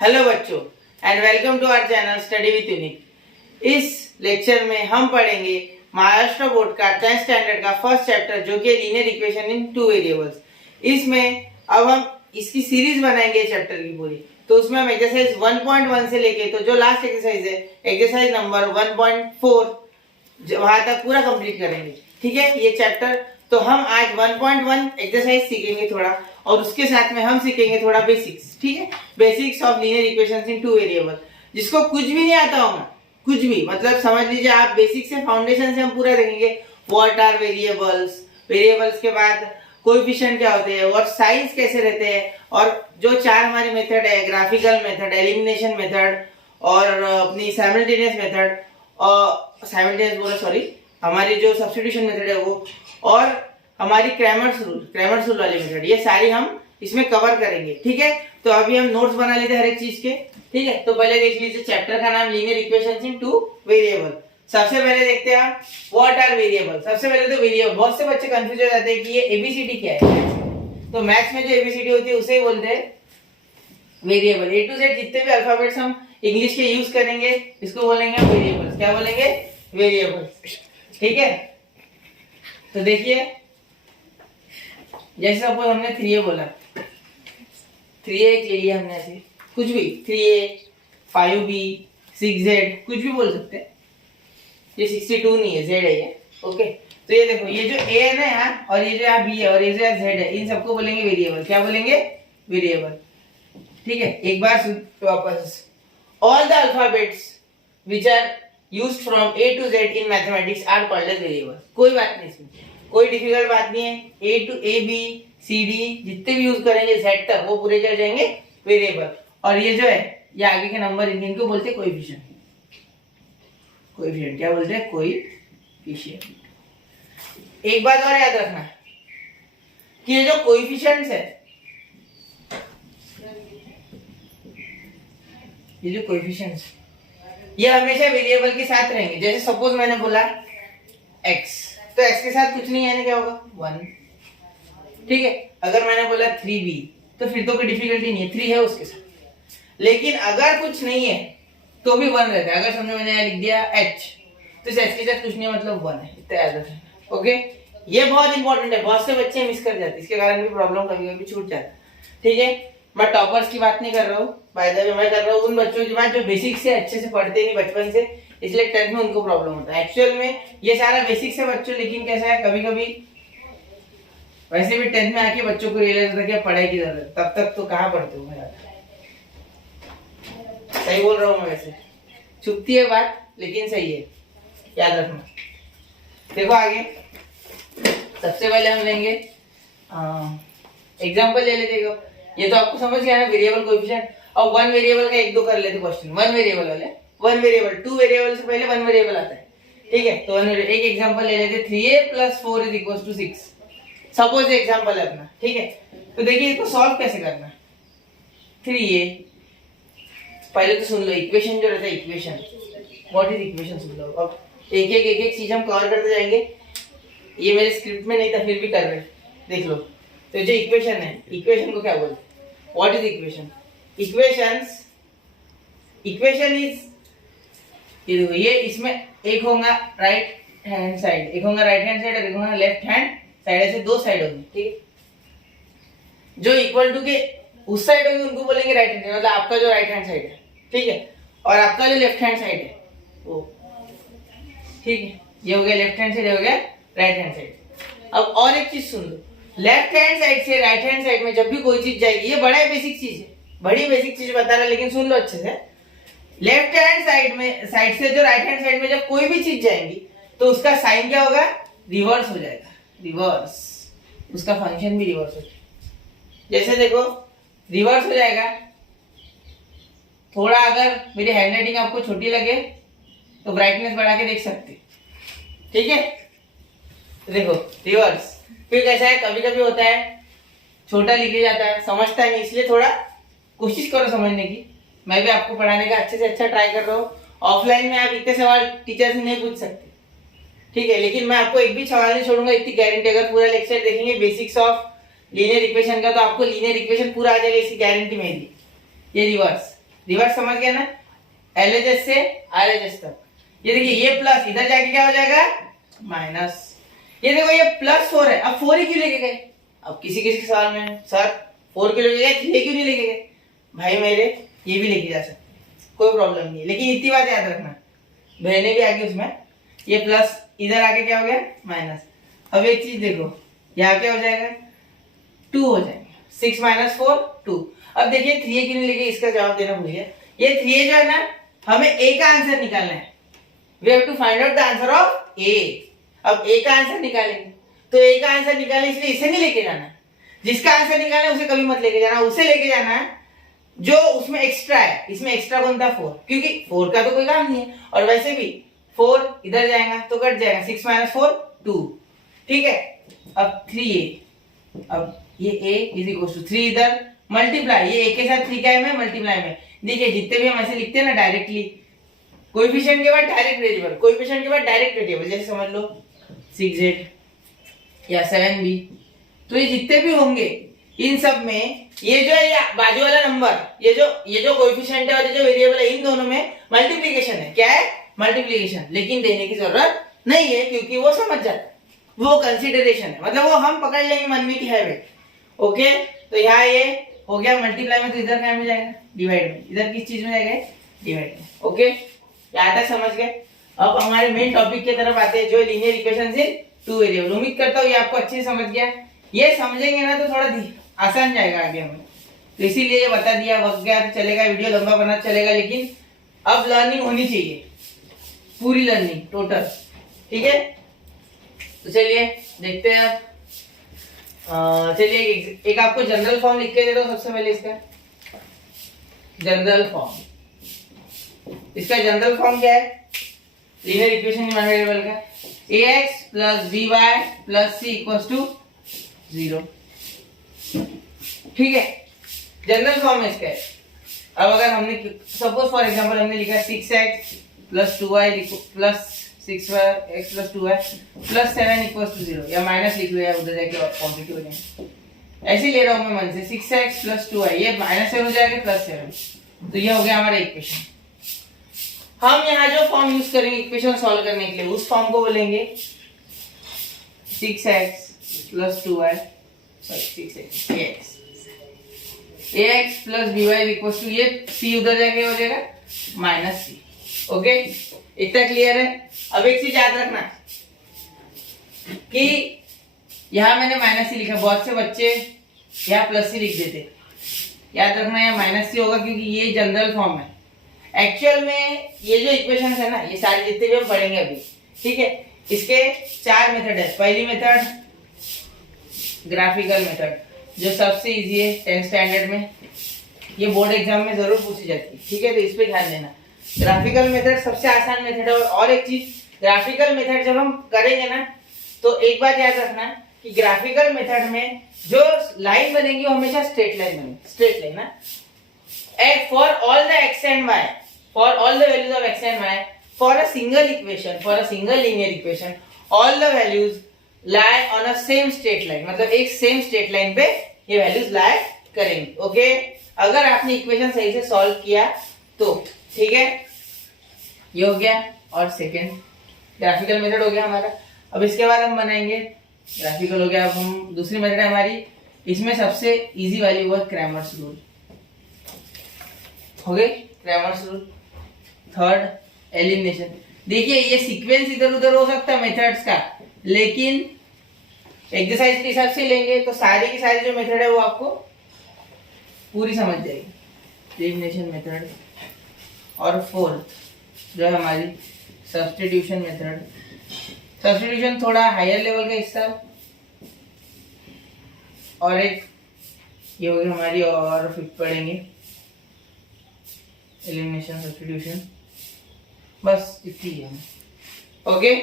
Hello बच्चों and welcome to our channel study with unique. इस lecture में हम पढ़ेंगे महाराष्ट्र बोर्ड का 10th स्टैंडर्ड का फर्स्ट चैप्टर जो कि linear equation in two variables. इसमें अब हम इसकी सीरीज बनाएंगे चैप्टर की पूरी। तो उसमें हम एक्सरसाइज 1.1 से लेके तो जो लास्ट एक्सरसाइज है एक्सरसाइज नंबर 1.4 वहां तक पूरा कंप्लीट करेंगे। ठीक है, ये चैप्टर तो हम आज 1.1 एक्सरसाइज सीखेंगे थोड़ा, और उसके साथ में हम सीखेंगे थोड़ा बेसिक्स। ठीक है, basics of linear equations in two variable. जिसको कुछ भी नहीं आता होगा, कुछ भी मतलब समझ लीजिए आप, बेसिक से फाउंडेशन से हम पूरा देखेंगे। व्हाट आर वेरिएबल्स, वेरिएबल्स के बाद कोएफिशिएंट क्या होते हैं और साइंस कैसे रहते हैं, और जो चार हमारी मेथड है, ग्राफिकल मेथड, एलिमिनेशन मेथड और अपनी साइमल्टेनियस मेथड, और साइमल्टेनियस बोला सॉरी, हमारी जो सब्स्टिट्यूशन मेथड है वो, और हमारी क्रैमर्स रूल वाली मेथड, ये सारी हम इसमें कवर करेंगे। ठीक है, तो अभी हम नोट्स बना लेते हैं हर एक चीज के। ठीक है, तो पहले देख लीजिए चैप्टर का नाम लीनियर इक्वेशंस इन टू वेरिएबल। सबसे पहले देखते हैं हम व्हाट आर वेरिएबल। सबसे पहले तो वेरिएबल, बहुत से बच्चे कंफ्यूज हो जाते हैं कि ये एबीसीडी क्या है। तो मैथ्स में जो एबीसीडी होती है उसे ही बोलते हैं वेरिएबल। ए टू जेड जितने भी अल्फाबेट्स हम इंग्लिश के यूज करेंगे इसको बोलेंगे वेरिएबल्स। क्या बोलेंगे? वेरिएबल्स। ठीक है, तो देखिए जैसे सपोज हमने 3a बोला, 3a एक ले लिया हमने, ऐसे कुछ भी 3a 5b 6z कुछ भी बोल सकते हैं। ये 62 नहीं है, z है ये। ओके, तो ये देखो, ये जो a है ना यहाँ, और ये जो यहाँ b है और ये जो यहाँ z है, इन सबको बोलेंगे वेरिएबल। क्या बोलेंगे? वेरिएबल। ठीक है, एक बार वापस, all the alphabets which are used from a to z in mathematics are called as variables। कोई बात नहीं, इसमें कोई डिफिकल्ट बात नहीं है। a to a b c d जितने भी यूज करेंगे z तक वो पूरे चल जाएंगे वेरिएबल। और ये जो है ये आगे के नंबर इनको बोलते हैं कोएफिशिएंट। कोएफिशिएंट क्या बोलते हैं? कोएफिशिएंट। एक बात और याद रखना कि ये जो कोएफिशिएंट्स है, ये जो कोएफिशिएंट्स ये हमेशा वेरिएबल के साथ रहेंगे। जैसे सपोज मैंने बोला x, तो x के साथ कुछ नहीं है ना, क्या होगा? 1। ठीक है, अगर मैंने बोला 3b तो फिर तो कोई डिफिकल्टी नहीं है, 3 है उसके साथ। लेकिन अगर कुछ नहीं है तो भी 1 रहता है। अगर समझो मैंने लिख दिया h, तो इस h के साथ कुछ नहीं है मतलब 1 है। इतना याद रखना। ओके, ये बहुत इंपॉर्टेंट है, बहुत से बच्चे मिस कर जाते हैं, इसके कारण भी प्रॉब्लम कभी कभी छूट जाता है। ठीक है, मैं टॉपर्स की बात नहीं कर रहा हूँ, बाय द वे मैं कर रहा हूँ उन बच्चों की बात जो बेसिक से अच्छे से पढ़ते नहीं बचपन से, इसलिए 10th में उनको प्रॉब्लम होता है। एक्चुअल में ये सारा बेसिक से बच्चों, लेकिन कैसा है कभी कभी वैसे भी 10th में आके बच्चों को रियलाइज होता है कि पढ़ाई की जरूरत, तब तक तो कहाँ पढ़ते हो यार। सही बोल रहा हूँ मैं, वैसे चुपती है बात लेकिन सही है, याद रखना। देखो आगे, सबसे पहले हम लेंगे एग्जाम्पल ले लेते। देखो ये तो आपको समझ गया ना, वेरिएबल कोएफिशिएंट। और वन वेरिएबल का एक दो कर लेते क्वेश्चन। वन वेरिएबल वाले, वन वेरिएबल, टू वेरिएबल से पहले वन वेरिएबल आता है। ठीक है, तो एक एग्जांपल ले लेते, 3a + 4 = 6। सपोज एग्जांपल है अपना। ठीक है, तो देखिए इसको सॉल्व कैसे करना है। 3a, पहले तो सुन लो इक्वेशन जो रहता है, इक्वेशन व्हाट इज इक्वेशन सुन लो। अब एक एक चीज हम कवर करते जाएंगे। ये मेरे स्क्रिप्ट में नहीं था फिर भी कर रहे, देख लो। तो जो इक्वेशन है, इक्वेशन को क्या बोलते हैं? What is equation? Equation is, ये देखो, ये इसमें एक होगा राइट हैंड साइड, एक होगा राइट हैंड साइड और एक होगा लेफ्ट हैंड साइड, ऐसे दो साइड होंगी। ठीक है, जो इक्वल टू के उस साइड होंगे उनको बोलेंगे राइट हैंड, मतलब आपका जो राइट हैंड साइड है। ठीक है, और आपका जो लेफ्ट हैंड साइड है वो, ठीक है, ये हो गया लेफ्ट हैंड साइड, हो गया राइट हैंड साइड। अब और एक चीज सुन लो, लेफ्ट हैंड साइड से राइट हैंड साइड में जब भी कोई चीज जाएगी, ये बड़ा बेसिक चीज है, बड़ी बेसिक चीज बता रहा, लेकिन सुन लो अच्छे से। लेफ्ट हैंड साइड से जो राइट हैंड साइड में जब कोई भी चीज जाएगी तो उसका साइन क्या होगा? रिवर्स हो जाएगा, रिवर्स। उसका फंक्शन भी रिवर्स हो जाएगा। जैसे देखो रिवर्स हो जाएगा। थोड़ा अगर मेरी हैंडराइटिंग आपको छोटी लगे तो ब्राइटनेस बढ़ा के देख सकते। ठीक है, देखो रिवर्स। फिर कैसा है, कभी कभी होता है छोटा लिखे जाता है, समझता है नहीं, इसलिए थोड़ा कोशिश करो समझने की। मैं भी आपको पढ़ाने का अच्छे से अच्छा ट्राई कर रहा हूँ। ऑफलाइन में आप इतने सवाल टीचर से नहीं पूछ सकते। ठीक है, लेकिन मैं आपको एक भी सवाल नहीं छोड़ूंगा, इतनी गारंटी। अगर पूरा लेक्चर देखेंगे बेसिक्स ऑफ लीनियर इक्वेशन का तो आपको लीनियर इक्वेशन पूरा आ जाएगा, इसकी गारंटी मेरी। ये रिवर्स, रिवर्स समझ गया ना, LHS से RHS तक। ये देखिए ये प्लस इधर जाके क्या हो जाएगा माइनस। ये देखो ये +4 है, अब 4 ही क्यों लेके गए? अब किसी किसी के सवाल में सर 4 क्यों लेके गए, 3 क्यों नहीं लेके गए? भाई मेरे ये भी लेके जा सकते, कोई प्रॉब्लम नहीं है, लेकिन इतनी बात याद रखना, बहने भी आगे उसमें ये प्लस इधर आके क्या हो गया माइनस। अब एक चीज देखो यहाँ क्या हो जाएगा 2 हो जाएगा, 6 - 4 2। अब देखिए 3 क्यों नहीं लेके, इसका जवाब देना भूल गया। ये 3 जो है ना हमें A का आंसर निकालना है, we have to find out the answer of A। अब A का आंसर निकालेंगे तो A का आंसर निकालने इसलिए इसे नहीं लेके जाना, जिसका आंसर निकालना है उसे कभी मत लेके जाना, उसे लेके जाना है जो उसमें एक्स्ट्रा है। इसमें एक्स्ट्रा कौन था 4, क्योंकि 4 का तो कोई काम नहीं है, और वैसे भी 4 इधर जाएगा तो कट जाएगा, 6 - 4 2, ठीक है। अब 3A, अब ये A = 3 इधर मल्टीप्लाई, ये A के साथ 3 क्या है मल्टीप्लाई में। देखिए जितने भी हम ऐसे लिखते हैं ना डायरेक्टली, कोएफिशिएंट के बाद डायरेक्ट वेरिएबल, कोएफिशिएंट के बाद डायरेक्ट वेरिएबल, जैसे समझ लो 6Z या 7B, तो ये जितने भी होंगे इन सब में ये जो है बाजू वाला नंबर, ये जो कोएफिशिएंट है और ये जो वेरिएबल है, इन दोनों में मल्टीप्लिकेशन है। क्या है मल्टीप्लिकेशन, लेकिन देने की जरूरत नहीं है क्योंकि वो समझ जाता है, वो कंसीडरेशन है, मतलब वो हम पकड़ लेंगे मन में कि है वे। ओके, तो यहाँ ये हो गया मल्टीप्लाई में, तो इधर क्या में जाएगा डिवाइड में, इधर किस चीज में जाएगा डिवाइड में। ओके, यहाँ तक समझ गए। अब हमारे मेन टॉपिक की तरफ आते हैं जो लीनियर इक्वेशंस इन 2 वेरिएबल। उम्मीद करता हूँ ये आपको अच्छे से समझ गया, ये समझेंगे ना तो थोड़ा आसान जाएगा आगे हमें, तो इसीलिए ये बता दिया। वक्त गया तो चलेगा, वीडियो लंबा बना चलेगा, लेकिन अब लर्निंग होनी चाहिए, पूरी लर्निंग टोटल, ठीक है। तो चलिए देखते हैं अब। चलिए एक आपको जनरल फॉर्म लिख के दे दो सबसे पहले, इसका जनरल फॉर्म। इसका जनरल फॉर्म क्या है linear equation in one variable का, ax + by + c = 0, ठीक है, जनरल फॉर्म है इसका। अब अगर हमने सपोज फॉर एग्जांपल हमने लिखा 6x + 2y + 6x + 2y + 7 = 0, या माइनस लिख लो या उधर जाके कॉम्प्लीट हो जाएंगे, ऐसे ले रहा हूं मैं मन से। 6x + 2y ये -7 हो जाएगा +7, तो ये हो गया हमारा इक्वेशन। हम यहाँ जो फॉर्म यूज करेंगे इक्वेशन सॉल्व करने के लिए, उस फॉर्म को बोलेंगे 6x + 2y, sorry 6x ax + by = ये c उधर जाके हो जाएगा -c। ओके, इतना क्लियर है। अब एक चीज याद रखना कि यहाँ मैंने -c लिखा, बहुत से बच्चे यहाँ +c लिख देते, याद रखना यहाँ -c होगा क्योंकि ये जनरल फॉर्म है। एक्चुअल में ये जो इक्वेशन है ना, ये सारे जितने भी हम पढ़ेंगे अभी, ठीक है, इसके 4 मेथड है। पहली मेथड ग्राफिकल मेथड, जो सबसे इजी है 10th स्टैंडर्ड में, ये बोर्ड एग्जाम में जरूर पूछी जाती है, ठीक है, तो इस पे ध्यान देना। ग्राफिकल मेथड सबसे आसान मेथड है। और एक चीज, ग्राफिकल मेथड जब हम करेंगे ना तो एक बात याद रखना कि ग्राफिकल मेथड में जो लाइन बनेगी वो हमेशा स्ट्रेट लाइन बनेगी, स्ट्रेट लाइन ना। And for all the x and y, for all the values of x and y, for a single equation, for a single linear equation, all the values lie on a same straight line, मतलब एक same straight line पे ये values लाई करेंगे। Okay, अगर आपने equation सही से solve किया तो, ठीक है, ये हो गया। और सेकंड ग्राफिकल मेथड हो गया हमारा। अब इसके बाद हम बनाएंगे ग्राफिकल हो गया। अब हम दूसरी मेथड है हमारी, इसमें सबसे इजी वाली हुआ क्रैमर्स रूल, हो गए क्रैमर्स रूल। Third elimination. देखिए ये सीक्वेंस इधर उधर हो सकता है मेथड्स का, लेकिन एक्सरसाइज के हिसाब से लेंगे तो सारी की सारी जो मेथड है वो आपको पूरी समझ जाएगी, एलिमिनेशन मेथड। और फोर्थ जो है हमारी सब्स्टिट्यूशन मेथड। सब्स्टिट्यूशन थोड़ा हायर लेवल का हिस्सा, और एक ये होगी हमारी, और फिफ्थ पढ़ेंगे एलिमिनेशन सब्स्टिट्यूशन। बस इतनी है। ओके,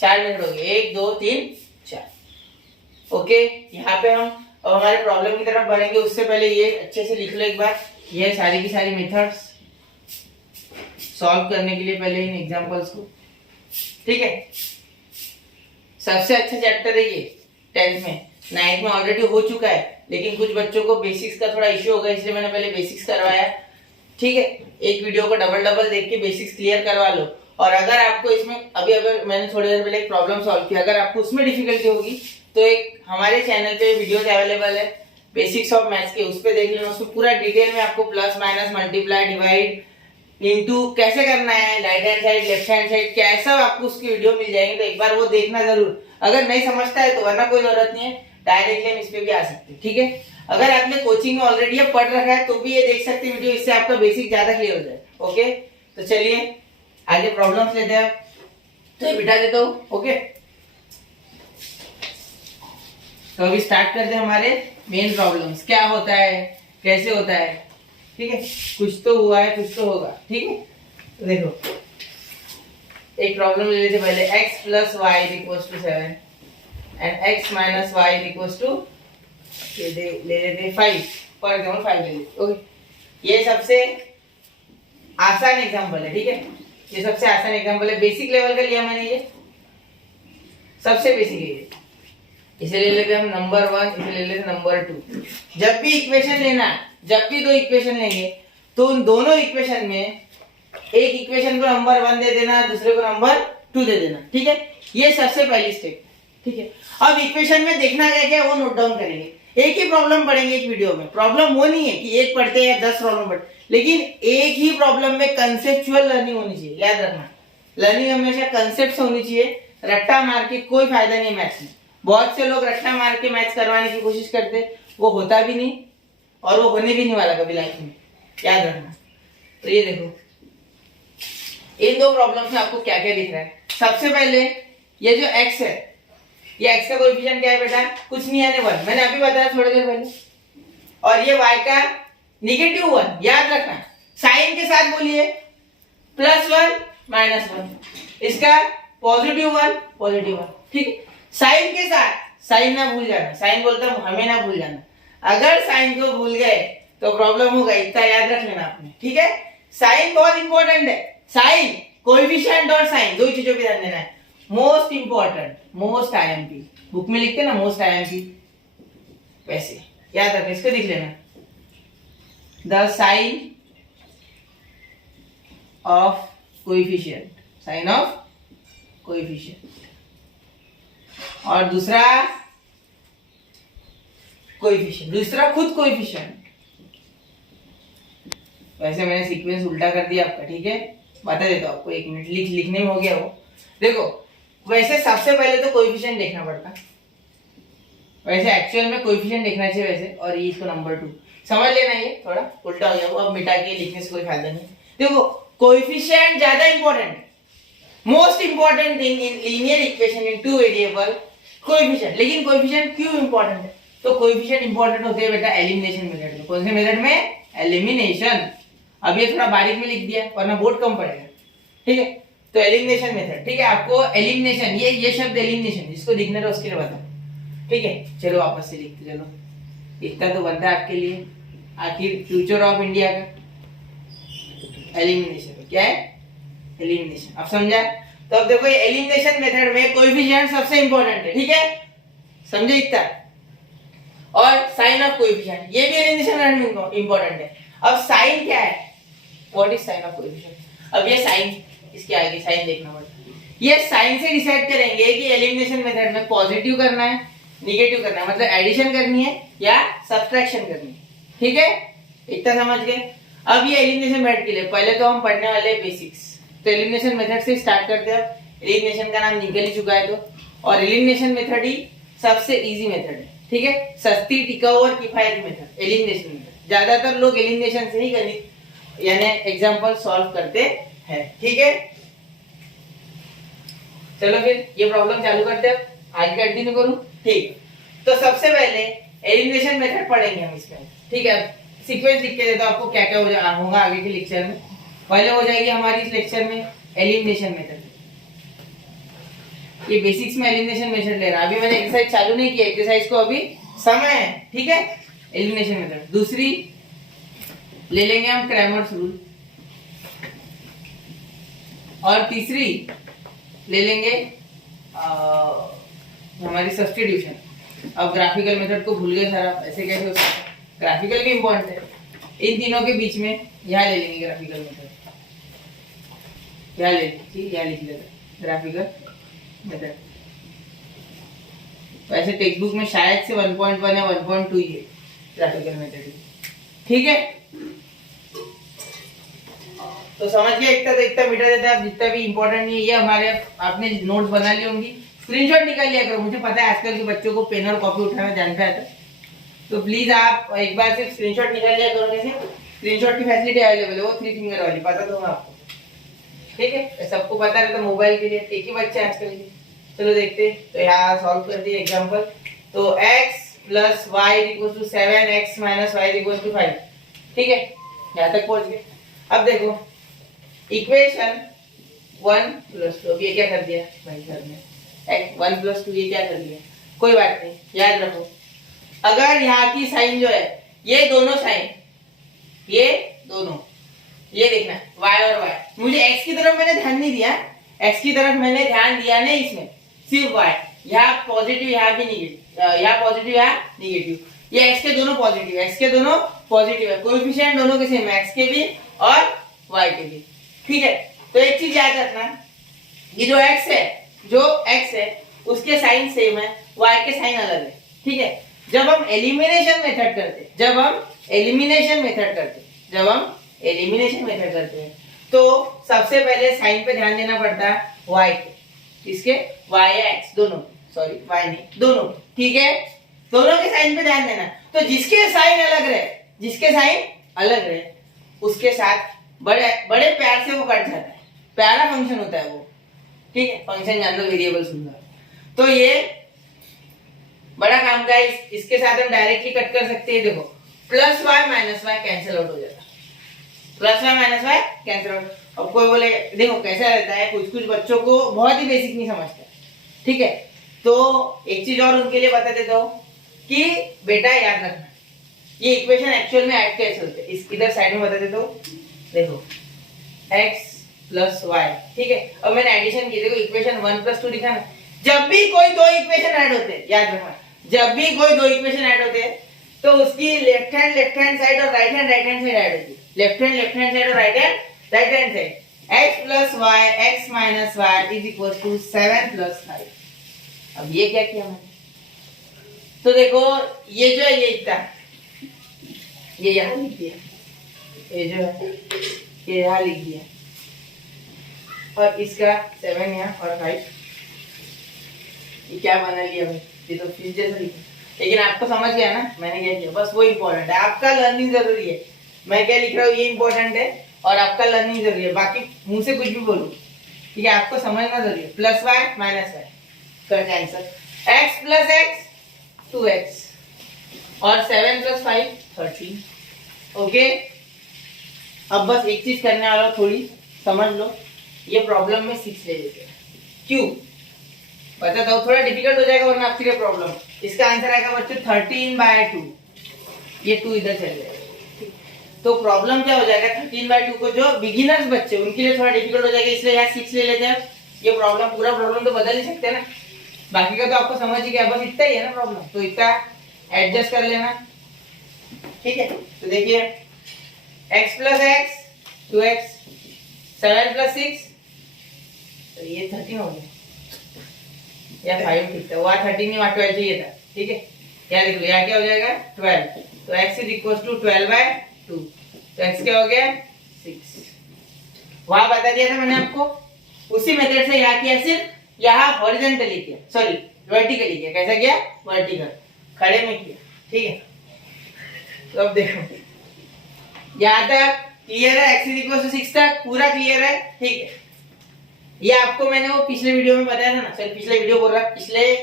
4 मिनट हो गए, 1 2 3 4। ओके, यहाँ पे हम अब हमारे प्रॉब्लम की तरफ बढ़ेंगे। उससे पहले ये अच्छे से लिख लो एक बार, ये सारी की सारी मेथड्स सॉल्व करने के लिए पहले इन एग्जांपल्स को, ठीक है। सबसे अच्छा चैप्टर है ये 10th में, 9th में ऑलरेडी हो चुका है, लेकिन कुछ बच्चों को बेसिक्स का थोड़ा इश्यू होगा, इसलिए मैंने पहले बेसिक्स करवाया। ठीक है, एक वीडियो को डबल डबल देख के बेसिक्स क्लियर करवा लो। और अगर आपको इसमें अगर मैंने थोड़ी देर पहले एक प्रॉब्लम सॉल्व किया, अगर आपको उसमें डिफिकल्टी होगी तो एक हमारे चैनल पे वीडियोस अवेलेबल है बेसिक्स ऑफ मैथ्स के, उस पे देख लेना। उसमें पूरा डिटेल में आपको plus minus multiply divide into कैसे करना है, right hand side left hand side क्या है, सब आपको उसकी वीडियो मिल जाएंगे। तो एक बार वो देखना जरूर। अगर नहीं समझता है तो वरना कोई जरूरत नहीं है, डायरेक्टली हम इस पे भी आ सकते हैं। ठीक है, अगर आपने कोचिंग में ऑलरेडी ये पढ़ रखा है तो भी ये देख सकते हैं वीडियो, इससे आपका बेसिक ज्यादा क्लियर हो जाए। ओके, तो चलिए आगे प्रॉब्लम्स लेते हैं। तो ये बिठा देता हूँ। ओके, तो अभी स्टार्ट करते हैं हमारे मेन प्रॉब्लम्स। क्या होता है, कैसे होता है, ठीक है, कुछ तो हुआ है कुछ तो होगा। ठीक है, तो देखो एक प्रॉब्लम ले लेते पहले। x plus y equals to 7 and x minus y equals to ले लेते 5, फॉर एग्जांपल 5 ले लेते। ओके, ये सबसे आसान एग्जांपल है। ठीक है, ये सबसे आसान एग्जांपल है, बेसिक लेवल का लिया मैंने, ये सबसे बेसिक है। इसे ले लेते हम नंबर 1, इसे ले लेते नंबर 2। जब भी इक्वेशन लेना है, जब भी दो इक्वेशन लेंगे तो उन दोनों इक्वेशन में एक इक्वेशन को नंबर 1 दे देना, दूसरे को नंबर 2 दे देना। ठीक है, ये सबसे पहली स्टेप। ठीक है, अब इक्वेशन में देखना क्या क्या वो नोट डाउन करेंगे। एक ही प्रॉब्लम पढ़ेंगे एक वीडियो में। प्रॉब्लम वो नहीं है कि एक पढ़ते हैं या 10 प्रॉब्लम पढ़ते, लेकिन एक ही प्रॉब्लम में कंसेप्चुअल लर्निंग होनी चाहिए। याद रखना, लर्निंग हमेशा कंसेप्ट से होनी चाहिए। रट्टा मार के कोई फायदा नहीं मैथ्स में। बहुत से लोग रट्टा मार के मैथ्स करवाने की कोशिश करते, वो होता भी नहीं और वो होने भी नहीं वाला कभी लाइफ में। याद रखना। तो ये देखो, इन दो प्रॉब्लम्स में आपको क्या क्या दिख रहा है। सबसे पहले ये जो x है, ये x का कोएफिशिएंट क्या है बेटा, कुछ नहीं है 1, मैंने अभी बताया थोड़ी देर पहले। और ये y का -1, याद रखना। साइन के साथ बोलिए +1 -1, इसका +1 +1। ठीक, साइन के साथ, साइन ना भूल जाना, साइन बोलता हूं हमें ना भूल जाना। अगर साइन को भूल गए तो प्रॉब्लम होगा, इतना याद रख लेना आपने। ठीक है, साइन बहुत इंपॉर्टेंट है। साइन, कोएफिशिएंट और साइन दो चीजों पे ध्यान देना है। Most important, most IMP, book में लिखते हैं ना मोस्ट आईएमपी, वैसे याद रखना। इसको लिख लेना, the sign of coefficient, sign of coefficient. और दूसरा कोएफिशिएंट, दूसरा खुद कोएफिशिएंट। वैसे मैंने सीक्वेंस उल्टा कर दिया आपका। ठीक है, बता देता हूं आपको, 1 मिनट लिखने में हो गया वो। देखो, वैसे सबसे पहले तो कोएफिशिएंट देखना पड़ता, वैसे एक्चुअल में कोएफिशिएंट देखना चाहिए वैसे। और ये इसको नंबर 2 समझ लेना, ये थोड़ा उल्टा हो गया वो, अब मिटा के लिखने से कोई फायदा नहीं। देखो, कोएफिशिएंट ज्यादा important, most important thing in linear equation in 2 variable, coefficient. लेकिन कोएफिशिएंट क्यों इंपॉर्टेंट है? तो कोएफिशिएंट इंपॉर्टेंट होते हैं बेटा एलिमिनेशन मेथड में। कौन से मेथड में? एलिमिनेशन। अब ये थोड़ा बारीक में लिख दिया वरना बोर्ड कम पड़ेगा। ठीक है, तो एलिमिनेशन मेथड। ठीक है, आपको एलिमिनेशन, ये शब्द एलिमिनेशन जिसको दिखने रहा उसके लिए बताओ। ठीक है, चलो वापस से लिखते चलो, इतना तो बनता है आपके लिए। आखिर फ्यूचर ऑफ इंडिया का एलिमिनेशन क्या है? एलिमिनेशन। अब समझा? तो अब देखो, ये एलिमिनेशन मेथड में कोएफिशिएंट सबसे इंपॉर्टेंट है। ठीक है, समझे इतना? और साइन ऑफ कोएफिशिएंट ये भी एलिमिनेशन मेथड में इंपॉर्टेंट है। अब साइन क्या है? What is sine of coefficient? अब ये साइन, इसके आगे साइन देखना पड़ता है। ये साइन से डिसाइड करेंगे कि एलिमिनेशन मेथड में पॉजिटिव करना है, नेगेटिव करना है, मतलब एडिशन करनी है या सब्ट्रैक्शन करनी है। ठीक है, इतना समझ गए? अब ये एलिमिनेशन मेथड के लिए पहले तो हम पढ़ने वाले बेसिक्स। तो एलिमिनेशन मेथड से स्टार्ट करते हैं। एलिमिनेशन का नाम निकल ही चुका है तो, और एलिमिनेशन मेथड ही सबसे इजी मेथड है। ठीक है, सस्ती, टिकाऊ और किफायती मेथड एलिमिनेशन मेथड। ज्यादातर लोग एलिमिनेशन से ही गणित यानी एग्जांपल सॉल्व करते हैं। ठीक है, चलो फिर ये प्रॉब्लम चालू करते हैं, आगे कंटिन्यू करूं? ठीक, तो सबसे पहले एलिमिनेशन मेथड पढ़ेंगे हम इसमें। ठीक है, सीक्वेंस लिख के देता हूं आपको क्या क्या होगा आगे के लेक्चर में। पहले हो जाएगी हमारी इस लेक्चर में एलिमिनेशन मेथड। ये बेसिक्स में एलिमिनेशन मेथड ले रहा है। अभी मैंने एक्सरसाइज चालू नहीं किया, एक्सरसाइज को अभी समय है। ठीक है, एलिमिनेशन मेथड। दूसरी ले लेंगे हम क्रैमर्स रूल, और तीसरी ले लेंगे हमारी सब्स्टिट्यूशन। अब ग्राफिकल मेथड को भूल गए सारा, ऐसे कैसे हो सकता है? ग्राफिकल भी इंपॉर्टेंट है। इन तीनों के बीच में यहाँ ले लेंगे ग्राफिकल मेथड, यहाँ ले लेंगे, यहाँ लिख लेते ग्राफिकल मेथड। वैसे टेक्स्ट बुक में शायद से 1.1 या 1.2 ही है ग्राफिकल मेथड, ठीक है। तो समझ गया, इतना मिटा देता है, जितना भी इंपॉर्टेंट नहीं है। ये हमारे आपने नोट्स बना ली होंगी, स्क्रीनशॉट निकाल लिया करो। मुझे पता है आजकल के बच्चों को पेन और कॉपी उठाना जानता है, तो प्लीज आप एक बार सिर्फ स्क्रीनशॉट निकाल लिया करो। कैसे स्क्रीनशॉट की फैसिलिटी अवेलेबल है, वो 3 फिंगर वाली, पता तो आपको, ठीक है। सबको पता रहता मोबाइल के लिए, एक ही बच्चे आजकल के। चलो देखते, तो यहाँ सॉल्व कर दिए एग्जांपल। तो x + y = 7, x - y = 5, ठीक है, यहाँ तक पहुंच गए। अब देखो इक्वेशन 1 + 2, ये क्या कर दिया भाई सर ने, 1 + 2 ये क्या कर दिया, कोई बात नहीं, याद रखो। अगर यहाँ की साइन जो है, ये दोनों साइन, ये दोनों, ये देखना y और y, मुझे x की तरफ मैंने ध्यान नहीं दिया, x की तरफ मैंने ध्यान दिया नहीं, इसमें सिर्फ y, यहाँ पॉजिटिव, यहाँ भी निगेटिव, यहाँ पॉजिटिव, यहाँ निगेटिव, ये x के दोनों पॉजिटिव, x के दोनों पॉजिटिव है, कोएफिशिएंट दोनों के सेम, x के भी और y के भी, ठीक है। तो एक चीज याद रखना, ये जो x है उसके साइन सेम है, y के साइन अलग है, ठीक है। जब हम एलिमिनेशन मेथड करते हैं, तो सबसे पहले साइन पे ध्यान देना पड़ता है y के, इसके y या x दोनों, सॉरी y नहीं, दोनों, ठीक है, दोनों के साइन पे ध्यान देना। तो जिसके साइन अलग रहे उसके साथ बड़े प्यार से वो कट जाता है, प्यारा फंक्शन होता है वो, ठीक है। फंक्शन जान लो, वेरिएबल सुनना, तो ये बड़ा काम का है। इसके साथ हम डायरेक्टली कट कर सकते हैं। देखो +y - y कैंसिल आउट हो जाता है, +y - y कैंसिल आउट। अब कोई बोले, देखो कैसा रहता है, कुछ बच्चों को बहुत ही बेसिक नहीं समझते, ठीक है। तो एक चीज और उनके लिए बता देता हूँ कि बेटा याद रखना, ये इक्वेशन एक्चुअल में ऐड कैसे होते हैं, इस इधर साइड में बता देता हूँ। देखो x + y, ठीक है। अब मैंने एडिशन की, देखो इक्वेशन 1 + 2 लिखा ना। जब भी कोई दो इक्वेशन ऐड होते हैं, याद रखना, जब भी कोई दो इक्वेशन ऐड होते हैं, तो उसकी लेफ्ट हैंड साइड और राइट हैंड साइड ऐड होती है। लेफ्ट हैंड साइड और right hand side, x + y, x - y = 7 + 5। अब ये क्या किया मैंने, तो देखो ये जो है, ये इतना, ये यहाँ लिख दिया, ये जो है ये यहाँ लिख दिया, और इसका 7 यहाँ और 5, ये क्या बना लिया भाई, ये तो फिर जैसा लिखा। लेकिन आपको समझ गया ना मैंने क्या किया, बस वो इम्पोर्टेंट है, आपका लर्निंग जरूरी है। मैं क्या लिख रहा हूँ ये इम्पोर्टेंट है, और आपका लर्निंग जरूरी है, बाकी मुंह से कुछ भी बोलो, ठीक है, आपको समझना जरूरी है। +y - y कर आंसर, x + x 2x और 7 + 5 13, ओके। अब बस एक चीज करने वाला, थोड़ी समझ लो, ये प्रॉब्लम में 6 ले लेते हैं, क्यों बताता हूँ, थोड़ा डिफिकल्ट हो जाएगा वरना आपके लिए प्रॉब्लम। इसका आंसर आएगा बच्चों 13/2, ये 2 इधर चल जाएगा। तो प्रॉब्लम क्या हो जाएगा, 13/2 को जो बिगिनर्स बच्चे उनके लिए थोड़ा डिफिकल्ट हो जाएगा, इसलिए यहाँ 6 ले लेते हैं। ये प्रॉब्लम, पूरा प्रॉब्लम तो बदल नहीं सकते ना, बाकी का तो आपको समझ ही गया, बस इतना ही है ना प्रॉब्लम, तो इतना एडजस्ट कर लेना, ठीक है। तो देखिए x + x 2x, 7 + 6, तो ये 13 हो गया, या 5 ठीक था, वहाँ 13 नहीं, वहाँ 12 चाहिए था, ठीक है। यहाँ देख लो, यहाँ क्या हो जाएगा 12, तो x = 12/2, तो x क्या हो गया 6। वहाँ बता दिया था मैंने आपको, उसी मेथड से यहाँ किया, सिर्फ यहाँ हॉरिजॉन्टली किया, सॉरी वर्टिकली किया। कैसा किया, वर्टिकल, खड़े में किया, ठीक है। तो अब देखो यहाँ तक क्लियर है, x = 6 तक पूरा क्लियर है, ठीक है। ये आपको मैंने वो पिछले वीडियो में बताया था ना, सर पिछले वीडियो बोल रहा, पिछले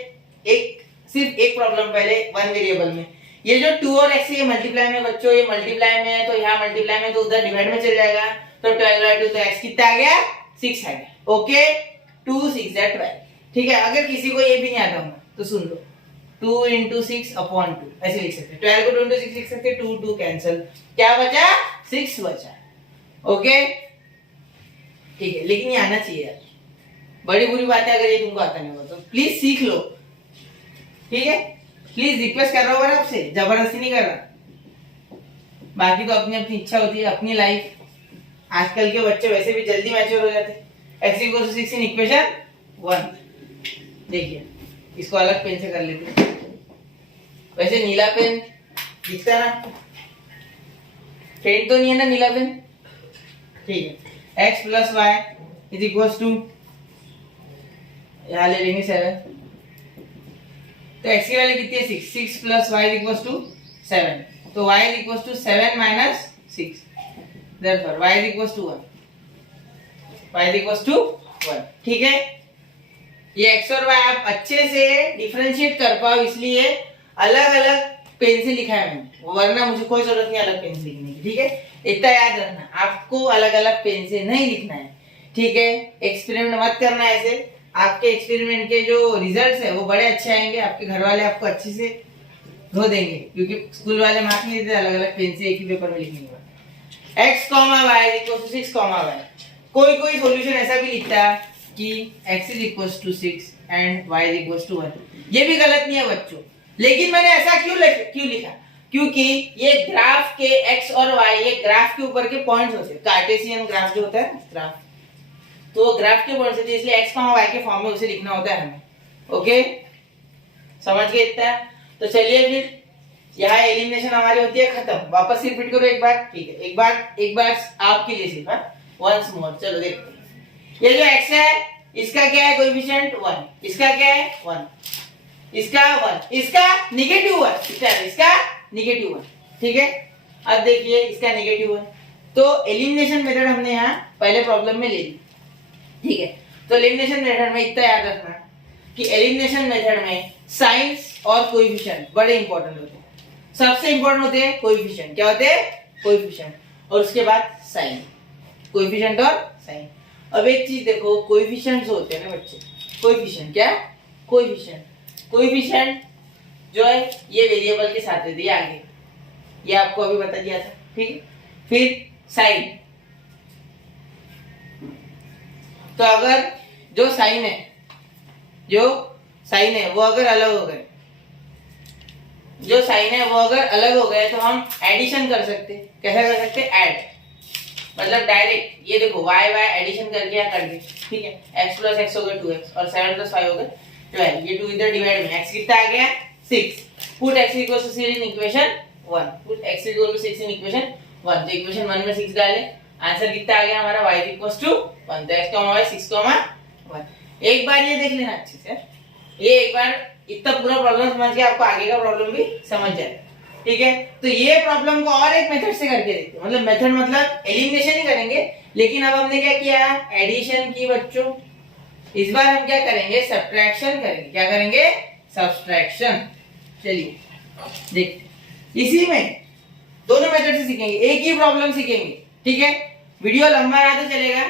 सिर्फ एक प्रॉब्लम पहले 1 वेरिएबल में, ये जो 2 और x ये मल्टीप्लाई में बच्चों, ये मल्टीप्लाई में है, तो यहाँ मल्टीप्लाई में, तो उधर डिवाइड में चल जाएगा, तो 12/2, तो x कितना आ गया 6 आ गया, ओके। 2 6 = 12, ठीक है। अगर किसी को ये भी नहीं आता होगा तो सुन लो, 2 × 6/2 ऐसे लिख सकते हैं, 12 को 2 × 6 लिख सकते हैं, 2 2 कैंसिल, क्या बचा 6 बचा, ओके, ठीक है। लेकिन ये आना चाहिए यार, बड़ी बुरी बात है अगर ये तुमको आता नहीं होगा, तो प्लीज सीख लो, ठीक है। प्लीज रिक्वेस्ट कर रहा हूँ आपसे, जबरदस्ती नहीं कर रहा, बाकी तो अपनी अपनी इच्छा होती है, अपनी लाइफ। आजकल के बच्चे वैसे भी जल्दी मैच्योर हो जाते हैं। x equal to 6 in equation 1। देखिए इसको अलग पेन से कर लेते हैं। वैसे नीला पेन दिखता है ना, फेंट तो नहीं है ना नीला पेन, ठीक है। x plus y is equal to, यहाँ ले लेंगे 7, तो x की वैल्यू कितनी है 6, 6 plus y is equal to 7, तो y is equal to 7 minus 6, therefore y is equals to 1, y is equals to 1। ठीक है, ये x और y आप अच्छे से डिफरेंशिएट कर पाओ इसलिए अलग अलग पेन से लिखा है मैंने, वरना मुझे कोई जरूरत नहीं अलग पेन से लिखने की। ठीक है, इतना याद रखना, आपको अलग अलग पेन से नहीं लिखना है। ठीक है, एक्सपेरिमेंट मत करना ऐसे, आपके एक्सपेरिमेंट के जो रिजल्ट्स है वो बड़े अच्छे आएंगे, आपके घर वाले आपको अच्छे से धो देंगे, क्योंकि स्कूल वाले मार्क्स नहीं देते अलग अलग पेन से एक ही पेपर में लिखने के बाद। x, y is equal to 6, y। कोई कोई सॉल्यूशन ऐसा भी लिखता है कि x is equal to 6 and y is equal to 1। ये भी गलत नहीं है बच्चों, लेकिन मैंने ऐसा क्यों लिखा, क्योंकि ये ग्राफ के x और y, ये ग्राफ के ऊपर के पॉइंट्स होते हैं। कार्टेशियन ग्राफ जो होता है ग्राफ, तो ग्राफ के पॉइंट्स होते हैं, इसलिए x, y के फॉर्म में उसे लिखना होता है हमें। ओके, समझ गए इतना? तो चलिए फिर यहाँ एलिमिनेशन हमारी होती है खत्म। वापस रिपीट करो एक बार, ठीक है, एक बार आपके लिए सिर्फ, वंस मोर। चलो देखते हैं, ये जो x है इसका क्या है कोएफिशिएंट 1, इसका क्या है 1, इसका 1, इसका नेगेटिव 1, इसका नेगेटिव 1। ठीक है, अब देखिए इसका नेगेटिव 1, तो एलिमिनेशन मेथड हमने यहाँ पहले प्रॉब्लम में ले ली। ठीक है, तो एलिमिनेशन मेथड में इतना याद रखना कि एलिमिनेशन मेथड में साइंस और कोएफिशिएंट बड़े इंपॉर्टेंट होते हैं। सबसे इंपॉर्टेंट होते हैं कोएफिशिएंट, क्या होते हैं कोएफिशिएंट, और उसके बाद साइन, कोएफिशिएंट और साइन। अब एक चीज देखो, कोएफिशिएंट्स होते हैं ना बच्चे, कोएफिशिएंट क्या है, कोएफिशिएंट जो है ये वेरिएबल के साथ रहती है आगे, ये आपको अभी बता दिया था। ठीक है, फिर साइन, तो अगर जो साइन है वो अगर अलग हो गए, जो साइन है वो अगर अलग हो गए तो हम एडिशन कर सकते। कैसे कर सकते? ऐड, मतलब डायरेक्ट ये देखो y एडिशन करके या करके। ठीक है, x प्लस x हो गया 2x और 7 प्लस 5 हो गया 12, ये 2 इधर डिवाइड में x कितना आ गया 6। Put x equal to 6 in equation 1, put x equal to 6 in equation 1, तो इक्वेशन 1 में 6 डाले, आंसर कितना आ गया हमारा y इक्वल टू 1, तो x y 6, 1। एक बार ये देख लेना अच्छे से, ये एक बार इतना पूरा प्रॉब्लम समझ के आपको आगे का प्रॉब्लम भी समझ जाएगा। ठीक है, तो ये प्रॉब्लम को और एक मेथड से करके देखते हैं, मतलब मेथड मतलब एलिमिनेशन ही करेंगे, लेकिन अब हमने क्या किया, एडिशन की बच्चों। इस बार हम क्या करेंगे, सब्ट्रैक्शन करेंगे। क्या करेंगे? सब्ट्रैक्शन। चलिए देखते, इसी में दोनों मेथड से सीखेंगे, एक ही प्रॉब्लम सीखेंगे। ठीक है, वीडियो लंबा रहा तो चलेगा,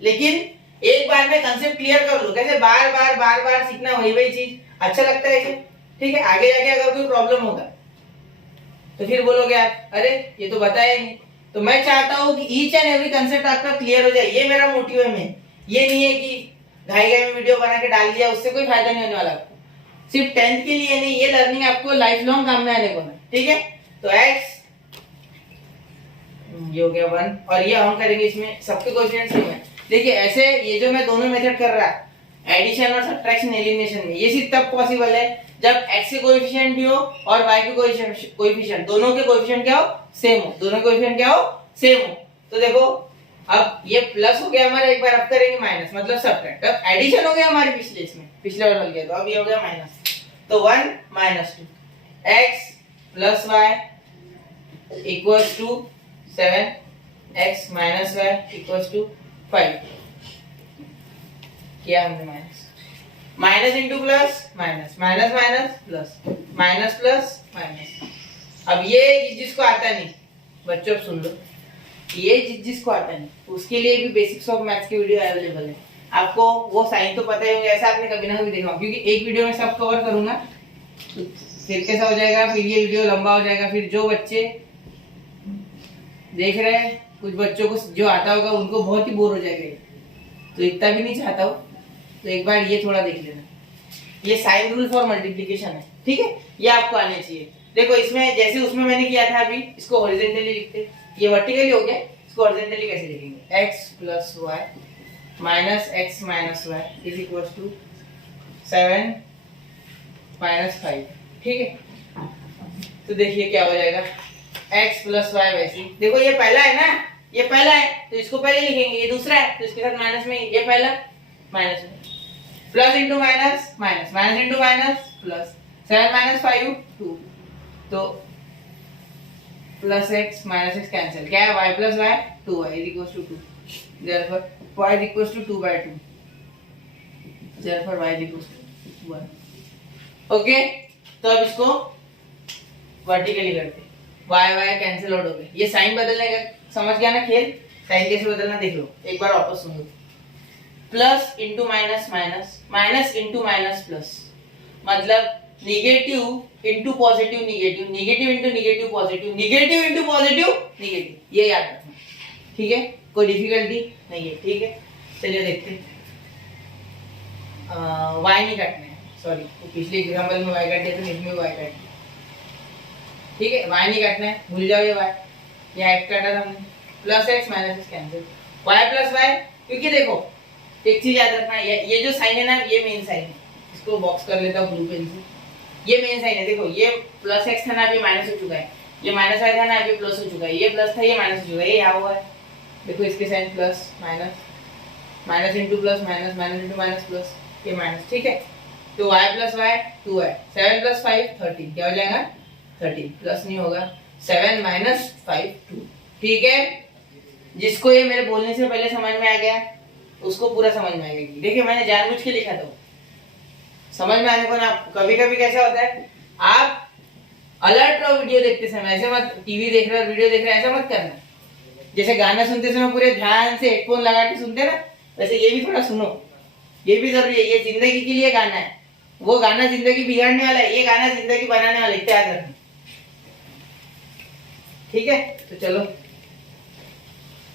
लेकिन एक बार में कंसेप्ट क्लियर कर लो। कैसे बार बार सीखना वही चीज अच्छा लगता है क्या? ठीक है, आगे जाके अगर कोई प्रॉब्लम होगा तो फिर बोलोगे आप, अरे ये तो बताया नहीं। तो मैं चाहता हूँ कि ईच एंड एवरी कंसेप्ट आपका क्लियर हो जाए, ये मेरा मोटिव है। मैं ये नहीं है कि घाई में वीडियो बना के डाल दिया, उससे कोई फायदा नहीं होने वाला आपको। सिर्फ 10th के लिए नहीं, ये लर्निंग आपको लाइफ लॉन्ग काम में आने को है। ठीक है, तो x ये हो गया 1, और ये हम करेंगे इसमें सबके कोएफिशिएंट सेम है। देखिए ऐसे ये जो मैं दोनों मेथड कर रहा, एडिशन और सब्ट्रैक्शन एलिमिनेशन में, ये सिर्फ तब पॉसिबल है जब x के कोएफिशिएंट भी हो और y के कोएफिशिएंट दोनों के कोएफिशिएंट क्या हो, सेम हो। दोनों के कोएफिशिएंट क्या हो, सेम हो। तो देखो अब ये प्लस हो गया हमारा, एक बार अब करेंगे माइनस, मतलब सब्ट्रैक्ट। अब एडिशन हो गया हमारे पिछले बार हो गया, तो अब ये हो गया माइनस, तो 1 - 2 x plus y equals to 7, x minus y equals to 5। किया हमने minus into plus minus, minus minus plus, minus plus minus. अब ये जिसको आता नहीं बच्चों, सुन लो, ये जिसको आता नहीं उसके लिए भी बेसिक्स ऑफ मैथ्स की वीडियो अवेलेबल है। आपको वो साइन तो पता ही होगा, ऐसा आपने कभी ना कभी देखा, क्योंकि एक वीडियो में सब कवर करूंगा तो फिर कैसा हो जाएगा, फिर ये वीडियो लंबा हो जाएगा। फिर जो बच्चे देख रहे हैं, कुछ बच्चों को जो आता होगा उनको बहुत ही बोर हो जाएगा, तो इतना भी नहीं चाहता हूँ। तो एक बार ये थोड़ा देख लेना, ये साइन रूल फॉर मल्टीप्लिकेशन है। ठीक है, ये आपको आने चाहिए। देखो इसमें जैसे उसमें मैंने किया था अभी, इसको हॉरिजॉन्टली लिखते, ये वर्टिकली हो गया, इसको हॉरिजॉन्टली कैसे लिखेंगे, x plus y minus x minus y is equal to 7 minus 5, ठीक है। तो देखिए क्या हो जाएगा, x प्लस वाई वैसे देखो ये पहला है ना, ये पहला है तो इसको पहले लिखेंगे, ये दूसरा है तो इसके साथ माइनस में, ये पहला माइनस में, plus into minus minus, minus into minus plus, 7 minus 5 2, तो plus x minus x cancel, क्या है y plus y 2y is equal to 2, therefore y is equal to 2/2, therefore y is equal to 1। Okay, तो अब इसको vertically करते हैं, y cancel out हो गए, ये साइन बदलने का समझ गया ना खेल, साइन कैसे बदलना देख लो एक बार वापस सुन लो, plus into minus minus, minus into minus plus, मतलब negative into positive negative, negative into negative positive, negative into positive negative, ये याद रखना, ठीक है, कोई डिफिकल्टी नहीं है, ठीक है। चलिए देखते हैं, y नहीं काटना है, सॉरी तो पिछले एग्जांपल में y काट दिया तो इसमें y काट दिया, ठीक है, y नहीं काटना है, भूल जाओ ये y, यहाँ x काटा था हमने, plus x minus x cancel, y plus y, क्योंकि देखो एक चीज याद रखना है, ये जो साइन है ना ये मेन साइन है, इसको बॉक्स कर लेता हूँ ब्लू पेन से, ये मेन साइन है, देखो ये प्लस x था ना अभी माइनस हो चुका है, ये माइनस y था ना अभी प्लस हो चुका है, ये प्लस था ये माइनस हो चुका है, ये यहाँ हुआ है, देखो इसके sign plus minus, minus into plus minus, minus into minus plus, ये माइनस, ठीक है। तो y plus y 2y, 7 plus 5 13, क्या हो जाएगा 13, प्लस नहीं होगा, 7 माइनस 5 2, ठीक है। जिसको ये मेरे बोलने से पहले समझ में आ गया उसको पूरा समझ में आएगा, देखिए मैंने जानबूझ के लिखा था समझ में आने को ना। कभी कभी कैसा होता है, आप अलर्ट रहो वीडियो देखते समय, ऐसे मत टीवी देख रहे हो वीडियो देख रहे हो ऐसा मत करना, जैसे गाना सुनते समय पूरे ध्यान से हेडफोन लगा के सुनते ना, वैसे ये भी थोड़ा सुनो, ये भी जरूरी है, ये जिंदगी के लिए गाना है, वो गाना जिंदगी बिगाड़ने वाला है, ये गाना जिंदगी बनाने वाला है, याद रखना, ठीक है। तो चलो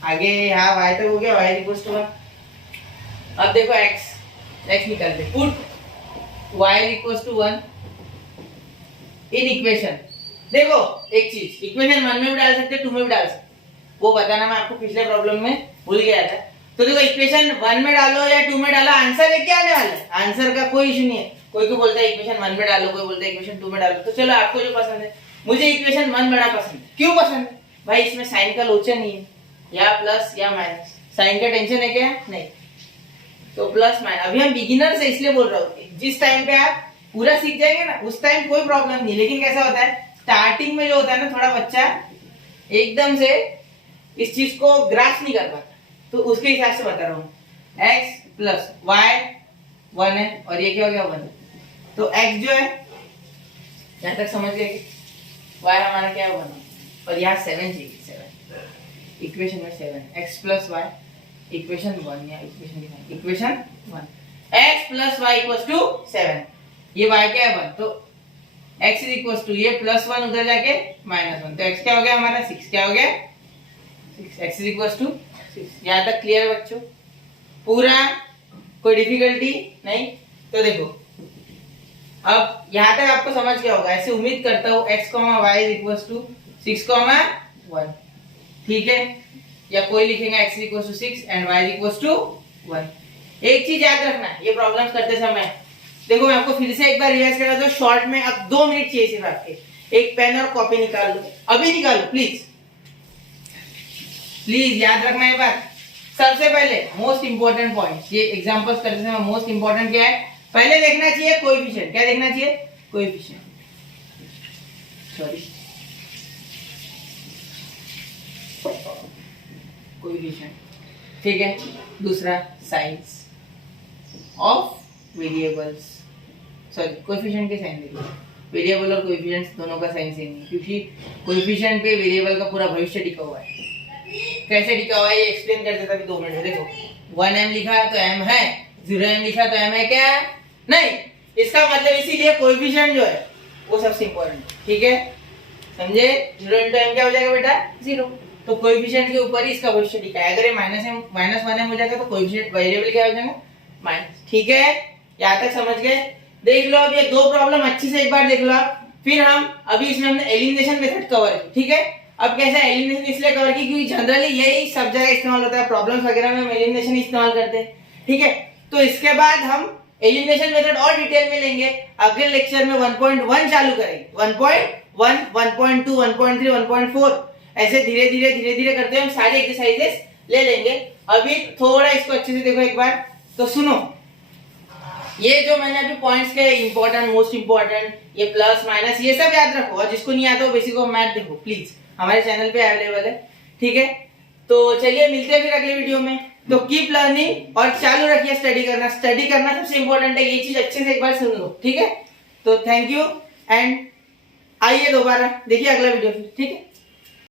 आगे, यहाँ y तक हो गया, y इक्वल्स टू 1, अब देखो x निकालते, put y equals to 1 in equation, देखो एक चीज इक्वेशन 1 में भी डाल सकते 2 में भी डाल सकते, वो बताना मैं आपको पिछले प्रॉब्लम में भूल गया था। तो देखो इक्वेशन 1 में डालो या 2 में डालो, आंसर एक क्या आने वाला है, आंसर का कोई इशू नहीं है, कोई को बोलता है इक्वेशन 1 में डालो, कोई बोलता है इक्वेशन 2 में डालो, तो चलो आपको जो पसंद है, मुझे इक्वेशन 1 बड़ा पसंद है, क्यों पसंद है भाई, इसमें साइन का लोचा नहीं है, या प्लस या माइनस, साइन का टेंशन है क्या, नहीं, तो प्लस माइनस, अभी हम बिगिनर्स है इसलिए बोल रहा हूँ, जिस टाइम पे आप पूरा सीख जाएंगे ना उस टाइम कोई प्रॉब्लम नहीं, लेकिन कैसा होता है स्टार्टिंग में जो होता है ना थोड़ा बच्चा एकदम से इस चीज को ग्रास्प नहीं कर पाता, तो उसके हिसाब से बता रहा हूँ, x प्लस वाई 1 है और ये क्या हो गया 1, तो x जो है यहाँ तक समझ गए कि y हमारा क्या है 1 और यहाँ 7 चाहिए, 7 इक्वेशन में 7 x प्लस वाई इक्वेशन 1 या equation 1 x plus y equals to 7, ये y क्या है 1, तो x इज इक्वल्स टू ये प्लस 1 उधर जाके माइनस 1, तो x क्या हो गया हमारा 6, क्या हो गया 6, x इज इक्वल्स टू 6। यहाँ तक क्लियर बच्चों, पूरा कोई डिफिकल्टी नहीं। तो देखो अब यहाँ तक आपको समझ गया होगा, ऐसे उम्मीद करता हूँ x, y is equals to 6, 1, ठीक है, या कोई लिखेगा x is equals to 6 and y is equals to 1। एक चीज याद रखना, ये प्रॉब्लम्स करते समय, देखो मैं आपको फिर से एक बार रिवाइज करा दो शॉर्ट में, अब 2 मिनट चाहिए सिर्फ आपके, एक पेन और कॉपी निकाल लो, अभी निकालो प्लीज, प्लीज याद रखना ये बात। सबसे पहले मोस्ट इंपोर्टेंट पॉइंट, ये एग्जांपल्स करते समय मोस्ट इंपोर्टेंट क्या है, पहले देखना चाहिए कोएफिशिएंट, क्या देखना चाहिए कोएफिशिएंट, सॉरी कोएफिशिएंट, ठीक है। दूसरा science of variables, sorry coefficient के साइन देखिए, वेरिएबल और कोएफिशिएंट दोनों का साइन सेम है, क्योंकि कोएफिशिएंट पे वेरिएबल का पूरा भविष्य टिका हुआ है। कैसे टिका हुआ है ये एक्सप्लेन कर देता अभी 2 मिनट में। देखो 1m लिखा है तो m है, 0m लिखा तो m है क्या नहीं, इसका मतलब इसीलिए कोएफिशिएंट जो है वो सबसे इंपॉर्टेंट, ठीक है, समझे। 0 into m क्या हो जाएगा बेटा 0, तो कोएफिशिएंट के ऊपर ही इसका भविष्य टिका है। अगर ये -1m हो जाएगा तो कोएफिशिएंट वेरिएबल क्या हो जाएगा माइनस, ठीक है। यहाँ तक समझ गए। देख लो अब ये 2 प्रॉब्लम अच्छी से एक बार देख लो आप, फिर हम अभी इसमें हमने एलिमिनेशन मेथड कवर की, ठीक है। अब कैसा एलिमिनेशन इसलिए कवर की क्योंकि जनरली यही सब जगह इस्तेमाल होता है, प्रॉब्लम्स वगैरह में हम एलिमिनेशन इस्तेमाल करते हैं, ठीक है। तो इसके बाद हम एलिमिनेशन मेथड और डिटेल में लेंगे। अगले लेक्चर में 1.1 चालू करेंगे, 1.1, 1.2, 1.3, 1.4 ऐसे धीरे धीरे करते हुए हम सारे एक्सरसाइजेस ले लेंगे। अभी थोड़ा इसको अच्छे से देखो एक बार, तो सुनो, ये जो मैंने अभी पॉइंट्स के इंपॉर्टेंट, मोस्ट इंपॉर्टेंट, ये प्लस माइनस ये सब याद रखो, और जिसको नहीं आता वो बेसिक ऑफ मैथ देखो प्लीज, हमारे चैनल पे अवेलेबल है, ठीक है। तो चलिए मिलते हैं फिर अगले वीडियो में। तो कीप लर्निंग और चालू रखिए स्टडी करना सबसे इंपॉर्टेंट है, ये चीज अच्छे से एक बार सुन लो, ठीक है। तो थैंक यू एंड आइए दोबारा देखिए अगला वीडियो फिर, ठीक है।